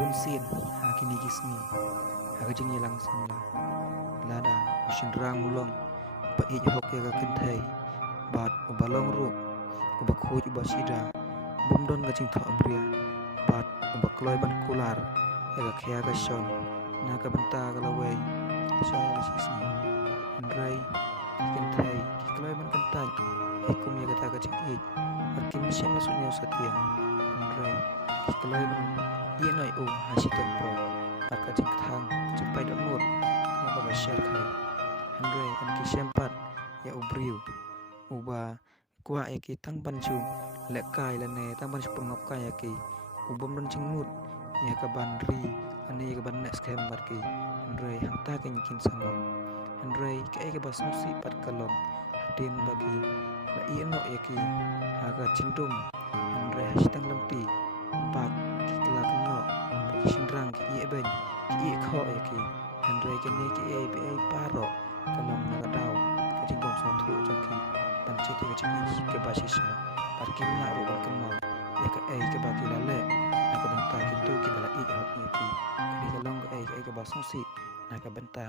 pun sin hakini kisni hakajing yelang samla lada ushinrang mulong pa hok ya kentai bat ubalong ru ubak khoj ubak sida bumdon gajing tho abria bat ubak kloy ban kular ya khya ga shon na ka banta ga lawai sai la sisni andrai kentai kloy ban kentai ikum ya kata gajing akim sian la sunya satia andrai kloy ban ye noi u hasitan pro bat gajing thang cepai dot mur na ba share khai andrai an ki sempat ya ubriu uba kwa eki tang banchu lekai lane tang banchu pengop kai eki ubom don cingmut ya ka bandri ane ka ban next camp barki andrei hangta ke nyikin sangom andrei ke bas musi pat kalom hatin bagi la ieno eki aga cindum andrei hasitang lempi bat kikla kno sindrang ki ie ben ki kho eki andrei ke ne ki e be paro kalom na dau ka jingbom som thu joki panci ke cingis ke basisa parkim na ro ban kenal ya ka ke bagi lale na ka banta kitu ki bala i hok ni ki kalong ke basong si na ka banta